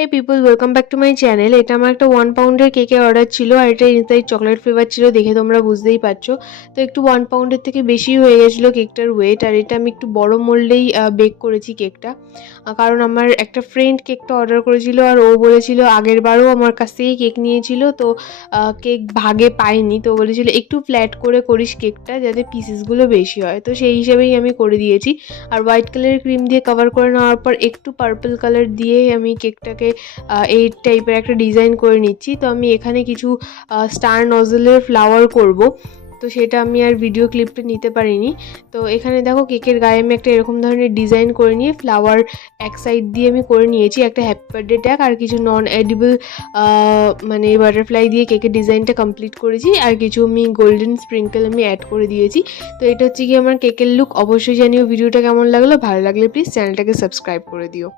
Hey people, welcome back to my channel. এটা আমার একটা 1 পাউন্ডের কেকের অর্ডার ছিল, আর এটা ইনসাইড চকলেট ফ্লেভার ছিল, দেখে তোমরা বুঝতেই পারছো। তো একটু 1 পাউন্ডের থেকে বেশি হয়ে গেছিলো কেকটার ওয়েট, আর এটা আমি একটু বড় মোল্ডেই বেক করেছি কেকটা। কারণ আমার একটা ফ্রেন্ড কেকটা অর্ডার করেছিল, আর ও বলেছিল আগের বারও আমার কাছ থেকেই কেক নিয়েছিল, তো কেক ভাগে পাইনি, তো বলেছিল একটু ফ্ল্যাট করে করিস কেকটা যাতে পিসেসগুলো বেশি হয়। তো সেই হিসেবেই আমি করে দিয়েছি। আর হোয়াইট কালারের ক্রিম দিয়ে কভার করে নেওয়ার পর একটু পার্পল কালার দিয়ে আমি কেকটাকে এই টাইপের একটা ডিজাইন করে নিচ্ছি। তো আমি এখানে কিছু স্টার নজলের ফ্লাওয়ার করব, তো সেটা আমি আর ভিডিও ক্লিপটা নিতে পারিনি। তো এখানে দেখো কেকের গায়ে আমি একটা এরকম ধরনের ডিজাইন করে নিয়ে ফ্লাওয়ার এক সাইড দিয়ে আমি করে নিয়েছি, একটা হ্যাপি বার্থডে ট্যাগ আর কিছু নন এডিবল মানে বাটারফ্লাই দিয়ে কেকের ডিজাইনটা কমপ্লিট করেছি, আর কিছু আমি গোল্ডেন স্প্রিঙ্কেল আমি অ্যাড করে দিয়েছি। তো এটা হচ্ছে কি আমার কেকের লুক। অবশ্যই জানিও ভিডিওটা কেমন লাগলো, ভালো লাগলে প্লিজ চ্যানেলটাকে সাবস্ক্রাইব করে দিও।